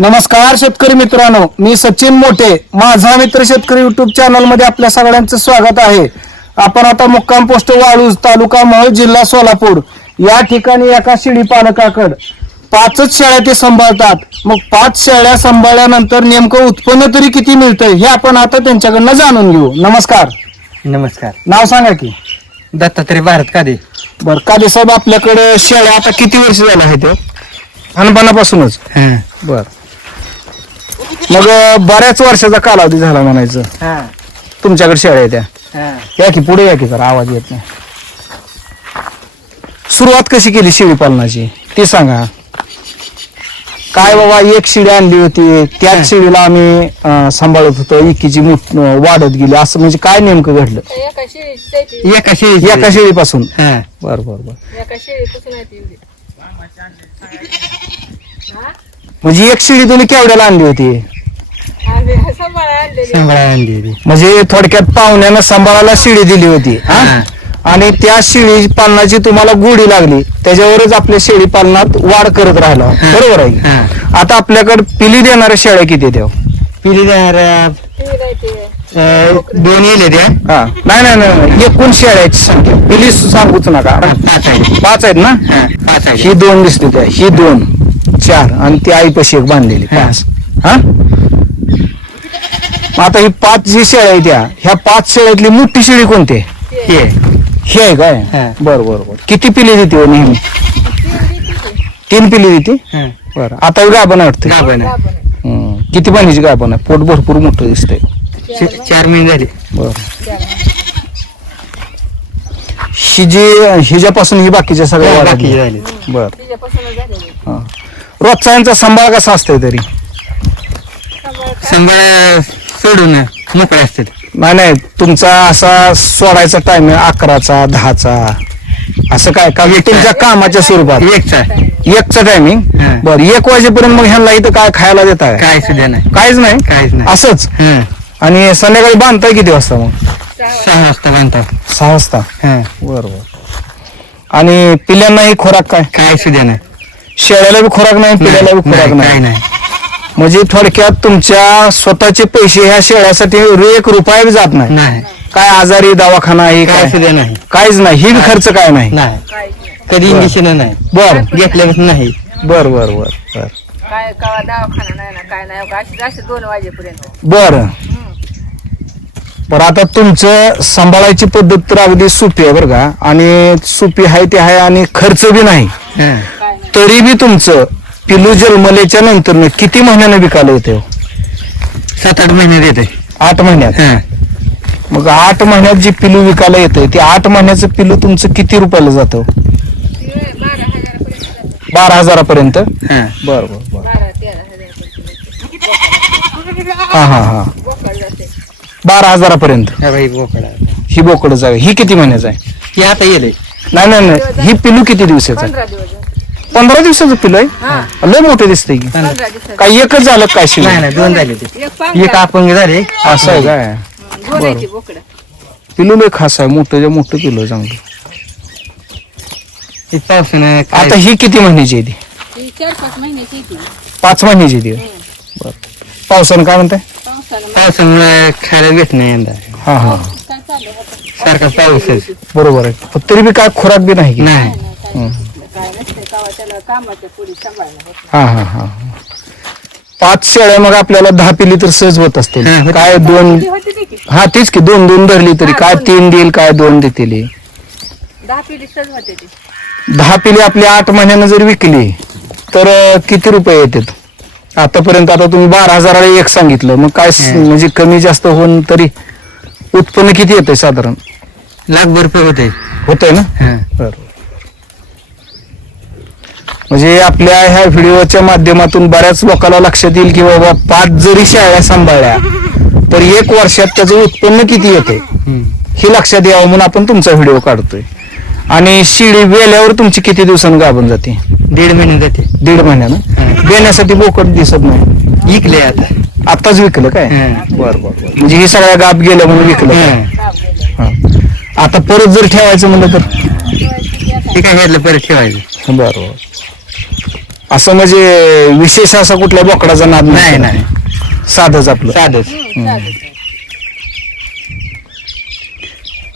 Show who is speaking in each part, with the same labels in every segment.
Speaker 1: नमस्कार शेतकरी मित्रांनो मी सचिन मोठे माझा मित्र शेतकरी युट्यूब चॅनलमध्ये आपल्या सगळ्यांचं स्वागत आहे. आपण आता मुक्काम पोस्ट वाळूज तालुका मोहोळ जिल्हा सोलापूर या ठिकाणी एका शिडी पालकाकड पाचच शेळ्या ते सांभाळतात. मग पाच शेळ्या सांभाळल्यानंतर नेमकं उत्पन्न तरी किती मिळतंय हे आपण आता त्यांच्याकडनं जाणून घेऊ. नमस्कार.
Speaker 2: नमस्कार.
Speaker 1: नाव सांगा की.
Speaker 2: दत्तात्रय भारत कादे.
Speaker 1: बर काले साहेब आपल्याकडे शेळ्या आता किती वर्ष झालं आहे ते? अनपणापासूनच. बर. मग अं, बऱ्याच वर्षाचा कालावधी झाला म्हणायचं. तुमच्याकडे शेळ्या आहेत त्या. या की पुढे या की जरा आवाज येत नाही. सुरुवात कशी केली शेळी पालनाची? ती सांगा. काय बाबा एक शेळी आणली होती त्याच शेळीला आम्ही अं, सांभाळत होतो इकीची मूठ अं, वाढत गेली. असं म्हणजे काय नेमकं घडलं?
Speaker 3: एका शेळीची त्याची
Speaker 2: एका शेळी
Speaker 1: एका शेळीपासून.
Speaker 2: हा.
Speaker 1: बर बर बर.
Speaker 3: एका शेळीपासून आहे ती एवढी.
Speaker 1: म्हणजे एक शेळी तुम्ही केवढ्याला आणली होती?
Speaker 3: आम्ही सांभाळा आणलेली.
Speaker 2: सांभाळा आणली ती.
Speaker 1: म्हणजे थोडक्यात पाहुण्यानं सांभाळायला शिडी दिली होती हा?
Speaker 2: हा.
Speaker 1: आणि त्या शेळी पालनाची तुम्हाला गोडी लागली. त्याच्यावरच आपल्या शेळी पालनात वाढ करत राहिला. बरोबर आहे?
Speaker 2: हा.
Speaker 1: आता आपल्याकडे पिली देणाऱ्या शेळ्या किती देव
Speaker 2: पिली देणार अं,
Speaker 3: ती नाही ते.
Speaker 2: दोन येले त्या
Speaker 1: हा. नाही नाही नाही नाही. एकूण शेळ्याची संख्या पिली सांगूच नका.
Speaker 2: पाच आहे
Speaker 1: पाच आहेत ना?
Speaker 2: हा, पाच आहे
Speaker 1: ही दोन दिसते त्या. ही दोन. चार आणि ती आईपाशी एक बांधलेली. पाच. हा? मग आता ही पाच जी शेळ्या आहेत त्या ह्या पाच शेळ्यातली मोठी शेळी कोणती आहे?
Speaker 2: हे.
Speaker 1: ही आहे काय?
Speaker 2: हा.
Speaker 1: बर बर बर. किती पिली देते हो नेहमी? तीन पिली देते?
Speaker 2: हा.
Speaker 1: बर. आता गाभण वाटते
Speaker 2: आहे.
Speaker 3: आहे.
Speaker 1: किती पाण्याची गाभण आहे? पोट भरपूर मोठं दिसतंय.
Speaker 2: चार महिने झाले.
Speaker 1: बर. ही जी हिच्यापासून ही बाकीच्या सगळ्या बर. हा. रोजचा यांचा सांभाळ कसा असतंय तरी?
Speaker 3: सांभाळ
Speaker 2: सांभाळा सोडून मोकळे असतात
Speaker 1: नाही नाही तुमचा असा सोडायचा टाइम अकराचा दहाचा असं काय? का तुमच्या कामाच्या स्वरूपात?
Speaker 2: एकचा.
Speaker 1: एकचा टायमिंग
Speaker 2: हा.
Speaker 1: बर एक वाजेपर्यंत मग ह्यांना इथं काय खायला देता काय
Speaker 2: काय सुद्धा नाही.
Speaker 1: काहीच नाही?
Speaker 2: काहीच नाही.
Speaker 1: असंच?
Speaker 2: हा.
Speaker 1: आणि संध्याकाळी बांधताय किती वाजता मग?
Speaker 2: सहा वाजता बांधता.
Speaker 1: सहा वाजता?
Speaker 2: हा.
Speaker 1: बरोबर आणि पिल्यांनाही खोराक काय?
Speaker 2: काय सुद्धा नाही.
Speaker 1: शेळ्याला बी खोराक नाही पिल्याला बी खोराक
Speaker 2: नाही, काय
Speaker 1: नाही
Speaker 2: नाही.
Speaker 1: म्हणजे थोडक्यात तुमच्या स्वतःचे पैसे ह्या शेळ्यासाठी एक रुपया बी जात नाही.
Speaker 2: नाही.
Speaker 1: काय आजारी दवाखाना आहे
Speaker 2: काय?
Speaker 1: काय
Speaker 2: सुद्धा नाही.
Speaker 1: काहीच नाही. ही बी खर्च काय नाही?
Speaker 2: नाही.
Speaker 3: काहीच नाही
Speaker 2: कधी इंजेक्शन नाही.
Speaker 1: बर.
Speaker 2: घेतल्यापासून नाही.
Speaker 1: बर बर बर बर.
Speaker 3: काय कवा दवाखाना नाही ना काय नाही. अशी अशी दोन वाजेपर्यंत.
Speaker 1: बर. बरं आता तुमचं सांभाळायची पद्धत तर अगदी सोपी आहे बरं का? आणि सोपी आहे ते आहे आणि खर्च बी नाही.
Speaker 2: हा.
Speaker 1: तरी बी तुमचं पिलू जन्मल्याच्या नंतर किती महिन्यानं विकायला येते हो?
Speaker 2: सात आठ महिने देते
Speaker 1: आठ महिन्यात?
Speaker 2: हा.
Speaker 1: मग आठ महिन्यात जी पिलू विकायला येते ते आठ महिन्याचं पिलू तुमचं किती रुपयाला जातं
Speaker 3: ती बारा हजारापर्यंत? जातं.
Speaker 1: बारा हजारापर्यंत
Speaker 2: हा.
Speaker 1: बर बर बर. हा हा हा. बारा हजारापर्यंत?
Speaker 2: हा बाई बोकडा.
Speaker 1: ही बोकड जागा ही किती महिन्याचं आहे?
Speaker 2: हे आता येले
Speaker 1: नाही नाही नाही. ही पिलू किती दिवसाचं आहे?
Speaker 3: पंधरा दिवस. झाले.
Speaker 1: पंधरा दिवसाचं पिलू आहे.
Speaker 3: हा.
Speaker 1: लय मोठं दिसतंय की.
Speaker 3: पंधरा दिवसात
Speaker 1: काय एकच झालं काय
Speaker 2: नाही नाही दोन झाले ते.
Speaker 3: एक
Speaker 2: एक
Speaker 3: पांघरा
Speaker 2: अपंग झाले.
Speaker 1: असं आहे काय?
Speaker 3: दोन आहे ती बोकड.
Speaker 1: पिलू लय खास आहे मोठं मोठं पिलू चांगलं.
Speaker 2: ते पावसानं काय?
Speaker 1: आता ही किती महिन्याची आहे ती?
Speaker 3: ती चार पाच महिन्याची आहे ती.
Speaker 1: पाच महिन्याची आहे ती. बर. पावसानं काय म्हणताय?
Speaker 3: पावसानं
Speaker 2: पावसामुळे खायला भेट नाही यंदा.
Speaker 1: हा हा.
Speaker 3: काय
Speaker 2: सारखा पाऊसच.
Speaker 1: बरोबर आहे. पण तरी बी काय खोराक बी नाही की?
Speaker 2: नाही.
Speaker 3: काय नसते तेव्हा त्याला कामाच्या पुढे सांभाळणं होत.
Speaker 1: हा हा हा. पाच शेळ्या मग आपल्याला दहा पिली तर सहज होत असतील. काय दोन
Speaker 3: ती होती ती. की
Speaker 1: हा तीच की दोन दोन धरली तरी. काय. तीन देईल काय दोन देतील
Speaker 3: दहा पिढी सहज होते ती.
Speaker 1: दहा पिली आपली आठ महिन्यानं जर विकली तर अं, किती रुपये येतात? आतापर्यंत आता तुम्ही बारा हजाराला एक सांगितलं. मग काय स-. म्हणजे कमी जास्त होऊन तरी उत्पन्न किती येतंय साधारण?
Speaker 2: लाखभर रुपये होते
Speaker 1: होतंय ना?
Speaker 2: हा.
Speaker 1: बरोबर म्हणजे आपल्या ह्या व्हिडिओच्या माध्यमातून बऱ्याच लोकांना लक्षात येईल की बाबा पाच जरी शेळ्या सांभाळल्या तर एक वर्षात त्याचं उत्पन्न किती येते. हे लक्षात यावं म्हणून आपण तुमचा व्हिडिओ काढतोय. आणि शिडी वेल्यावर तुमची किती दिवसांनी गाभून जाते?
Speaker 2: दीड महिने जाते.
Speaker 1: दीड महिन्यानं? देण्यासाठी बोकड दिसत नाही.
Speaker 2: इकले आता.
Speaker 1: आताच विकलं काय?
Speaker 2: हं.
Speaker 1: बर. म्हणजे हे सगळ्या गाप गेल्या म्हणून विकलं काय? आता परत जर ठेवायचं म्हणलं तर?
Speaker 2: ते काय घेतलं परत ठेवायचं.
Speaker 1: बरोबर असं म्हणजे विशेष असा कुठल्या बोकडाचा नाद
Speaker 2: नाही नाही.
Speaker 1: साधच आपलं.
Speaker 2: साधच.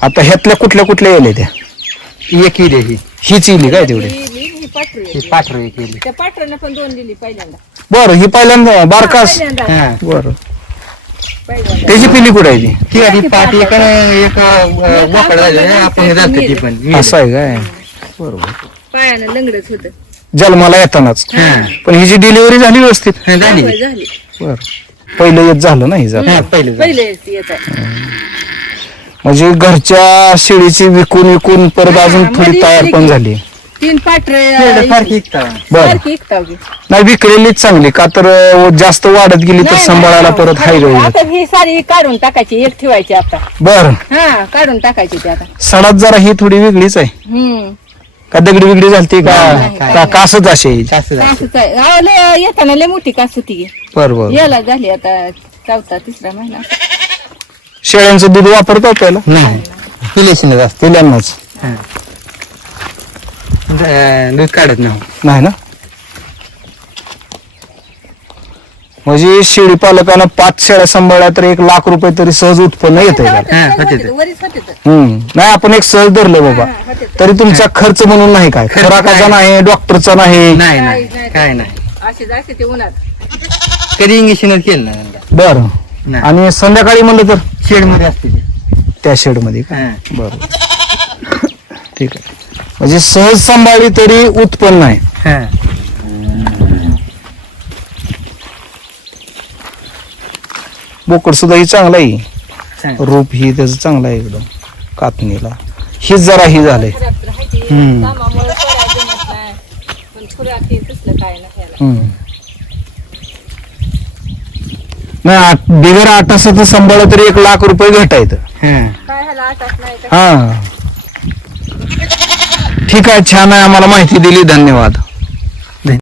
Speaker 1: आता ह्यातल्या कुठल्या कुठल्या येले त्या?
Speaker 2: एक इली ही.
Speaker 1: हीच इली काय तेवढी?
Speaker 3: ही- ही- ही पाठरू
Speaker 2: ही
Speaker 3: आहे.
Speaker 2: पाठरो एक इली
Speaker 3: त्या पाठरानं पण दोन दिली पहिल्यांदा.
Speaker 1: बरं ही पहिल्यांदा बारकास
Speaker 3: पहिल्यांदा.
Speaker 2: हा.
Speaker 1: बरं.
Speaker 3: पहिल्यांदा.
Speaker 1: त्याची पिली कुठे आहे ती?
Speaker 2: ती आधी पाठ एक एक बोकड झाले आपण जातो ती पण.
Speaker 1: असं आहे काय? बरोबर.
Speaker 3: पायानं लंगडच होत.
Speaker 1: जन्माला येतानाच.
Speaker 2: हा.
Speaker 1: पण हिची डिलिव्हरी झाली व्यवस्थित.
Speaker 2: हा, झाली.
Speaker 3: झाली.
Speaker 1: बर. पहिलं येत झालं ना
Speaker 2: हा पहिलं
Speaker 3: पहिले येत आहे.
Speaker 1: म्हणजे घरच्या शेळीची विकून विकून परत
Speaker 3: हा,
Speaker 1: अजून थोडी तयार पण. झाली.
Speaker 3: तीन पाठरे
Speaker 2: सारखी इकता
Speaker 1: बर.
Speaker 3: सारखी.
Speaker 1: नाही विकलेलीच चांगली. का तर अं, जास्त वाढत गेली तर
Speaker 3: नाही,
Speaker 1: सांभाळायला
Speaker 3: नाही,
Speaker 1: परत हाय
Speaker 3: आता ही सारी काढून टाकायची एक ठेवायची आता.
Speaker 1: बर.
Speaker 3: हा काढून टाकायची ती आता.
Speaker 1: सणात जरा ही थोडी वेगळीच आहे.
Speaker 3: हम्म.
Speaker 1: का दगडी वेगळी झालती का?
Speaker 3: नाही,
Speaker 2: नाही.
Speaker 1: का कासच असे
Speaker 2: जास्त झाली.
Speaker 3: कासूच आहे. अहो, लय येताना लय मोठी कास होती. की.
Speaker 1: बर बर.
Speaker 3: याला झाली आता चौथा तिसरा महिना.
Speaker 1: शेळ्यांचं दूध वापरतो आपल्याला
Speaker 2: नाही. पिलेशीनच असते
Speaker 1: पिल्यांनाच
Speaker 2: हा. द- दूध काढत नाही.
Speaker 1: नाही ना? म्हणजे शेळी पालकानं पाच शेळ्या सांभाळल्या तर एक लाख रुपये तरी सहज उत्पन्न येते का
Speaker 2: हा, होते ते.
Speaker 3: वरीच होते तर.
Speaker 1: हम्म नाही आपण एक सहज धरलं बाबा
Speaker 3: हा, होते तर.
Speaker 1: तरी तुमचा खर्च म्हणून नाही काय
Speaker 2: खर्च
Speaker 1: खुराकाचा
Speaker 2: काय?
Speaker 1: नाही डॉक्टरचा नाही
Speaker 2: नाही
Speaker 3: नाही,
Speaker 2: नाही
Speaker 3: नाही.
Speaker 2: काय नाही
Speaker 3: अशी जायचे ते उन्हात
Speaker 2: कधी इंजेक्शनच केलं नाही.
Speaker 1: बर
Speaker 2: नाही.
Speaker 1: आणि संध्याकाळी म्हणलं तर
Speaker 2: शेडमध्ये असते ते.
Speaker 1: त्या शेडमध्ये का
Speaker 2: हा.
Speaker 1: बर ठीक आहे म्हणजे सहज सांभाळली तरी उत्पन्न आहे
Speaker 2: हा.
Speaker 1: बोकड सुद्धा ही चांगला आहे
Speaker 2: चांगलं.
Speaker 1: रूप ही त्याचं चांगलं आहे एकदम कातणीला हीच जरा ही झालंय हम्म.
Speaker 3: नाही. हे.
Speaker 1: हम्म. आठ- बिगर आठ तासाचं सांभाळलं तरी एक लाख रुपये भेटायचं
Speaker 2: हा.
Speaker 1: हा ठीक आहे छान आहे आम्हाला माहिती दिली धन्यवाद